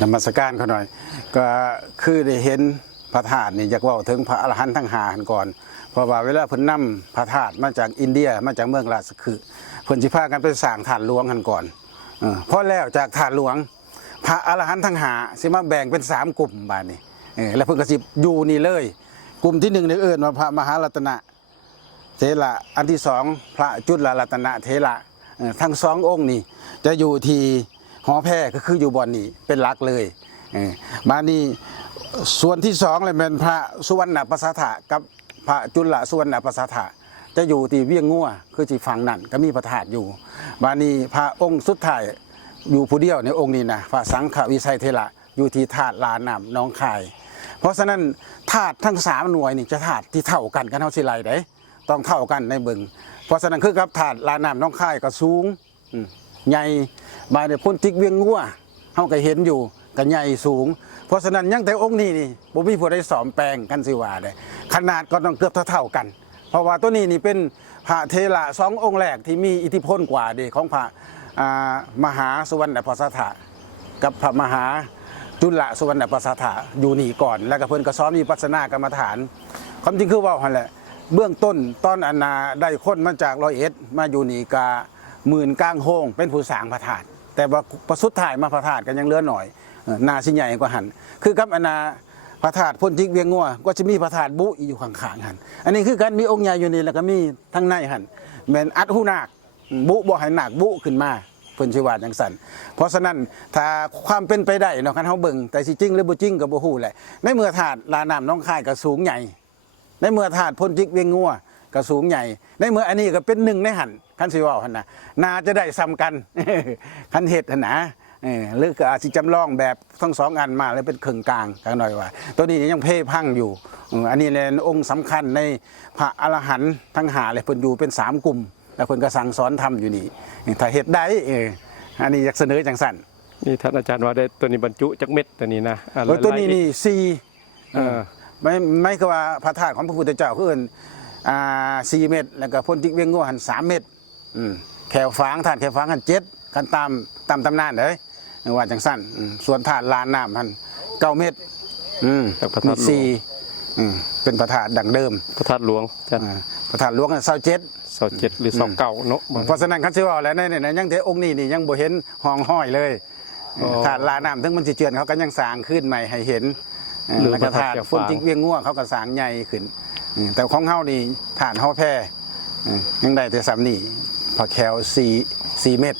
นมัสการเขาหน่อยก็คือได้เห็นพระธาตุนี่อยากว่าถึงพระอรหันต์ทั้ง5กันก่อนเพราะว่าเวลาเพิ่นนำพระธาตุมาจากอินเดียมาจากเมืองราชคฤห์เพิ่นสิพากันไปสร้างธาตุหลวงกันก่อนพอแล้วจากธาตุหลวงพระอรหันต์ทั้ง5สิมาแบ่งเป็น3กลุ่มบาดนี้แล้วเพิ่นก็สิอยู่นี่เลยกลุ่มที่1นี่เอิ้นว่าพระมหารัตนะเถระอันที่2พระจุลรัตนะเถระทั้ง2องค์นี่จะอยู่ที่หอแพก็คืออยู่บ่อนนี้เป็นหลักเลยมานี่ส่วนที่2เลยเป็นพระสุวรรณประสาทะกับพระจุลสุวรรณประสาทะจะอยู่ที่เวียงงัวคือที่ฝั่งนั่นก็มีพระธาตุอยู่มานี่พระองค์สุดท้ายอยู่ผู้เดียวในองค์นี้นะพระสังฆวิชัยเถระอยู่ที่ธาตุลานน้ำหนองคายเพราะฉะนั้นธาตุทั้ง3หน่วยนี่จะธาตุที่เท่ากันกันเท่าสิไรได้ต้องเท่ากันในบึงเพราะฉะนั้นคือกับธาตุลานน้ำหนองคายก็สูงใหญ่บายในพ้นทิกเวียงงัวเขาก็เห็นอยู่กันใหญ่สูงเพราะฉะนั้นยังแต่องค์นี้นี่บ่มีผู้ใดสอมแปลงกันสิว่าได้ขนาดก็ต้องเกือบเท่ากัน เพราะว่าตัวนี้นี่เป็นพระเทระ2องค์แรกที่มีอิทธิพลกว่าเดของพระมหาสุวรรณประสาทะกับพระมหาจุลสุวรรณประสาทะอยู่นี่ก่อนแล้วก็เพิ่นก็ซ้อมมีปัสนากรรมฐานความจริงคือว่าหั่นแหละเบื้องต้นตอนอนาได้คนมาจาก101มาอยู่นี่กาหมื่นก้างโฮงเป็นผู้สร้างพระธาตุแต่ว่าประสุดท้ายมาพระธาตุกันยังเหลือหน่อยนาสิใหญ่กว่าหันคือกับอนาพระธาตุพ้นทิกเวียงงัวก็จะมีพระธาตุบุอยู่ข้างๆหันอันนี้คือการมีองค์ใหญ่อยู่นี่แล้วก็มีทั้งในหันแม่นอัดหูนาคบุบ่ให้นาคบุขึ้นมาเพิ่นสิว่าจังซั่นเพราะฉะนั้นถ้าความเป็นไปได้เนาะคันเฮาเบิ่งแต่สิจริงหรือบ่จริงก็บ่ฮู้แหละในเมื่อธาตุลาน้ำหนองคายก็สูงใหญ่ในเมื่อธาตุพ้นทิกเวียงงัวก็สูงใหญ่ในเมื่ออันนี้ก็เป็น1ในหันคันสิว่าหั่นน่ะน่าจะได้ซ้ำกันคันเฮ็ดหั่นนะหรือก็อาจจะจำลองแบบทั้ง2อันมาแล้วเป็นครึ่งกลางกันหน่อยว่าตัวนี้ยังเพ่พังอยู่อันนี้เลยองค์สำคัญในพระอรหันต์ทั้ง5เลยเพิ่นอยู่เป็น3กลุ่มแล้วเพิ่นก็สั่งสอนทำอยู่นี่ถ้าเฮ็ดได้อันนี้อยากเสนอจังสั่นนี่ท่านอาจารย์ว่าได้ตัวนี้บรรจุจักเม็ดตัวนี้นะตัวนี้นี่4ไม่คือว่าพระธาตุของพระพุทธเจ้าคือ4 เม็ดแล้วก็พ้นทิกเวียงงัวหัน3 เม็ดแขวฝางธาตุแขวฝางหัน7กันตามตำนานเลยว่าจังสั้นส่วนธาตุลานน้ำหัน9 เม็ดมี4เป็นพระธาตุดังเดิมพระธาตุหลวงพระธาตุหลวง27หรือ29เนาะเพราะฉะนั้นคันสิว่าแล้วในยังแต่องค์นี้นี่ยังบ่เห็นห้องห้อยเลยธาตุลานน้ำถึงมันสิเจือนเขาก็ยังสร้างขึ้นใหม่ให้เห็นแล้วก็ธาตุพ้นทิกเวียงงัวเขาก็สร้างใหญ่ขึ้นแต่ของเฮานี่ฐานเฮาแพ้ยังได้แต่ซ้ำนี่พระแขว4 เม็ด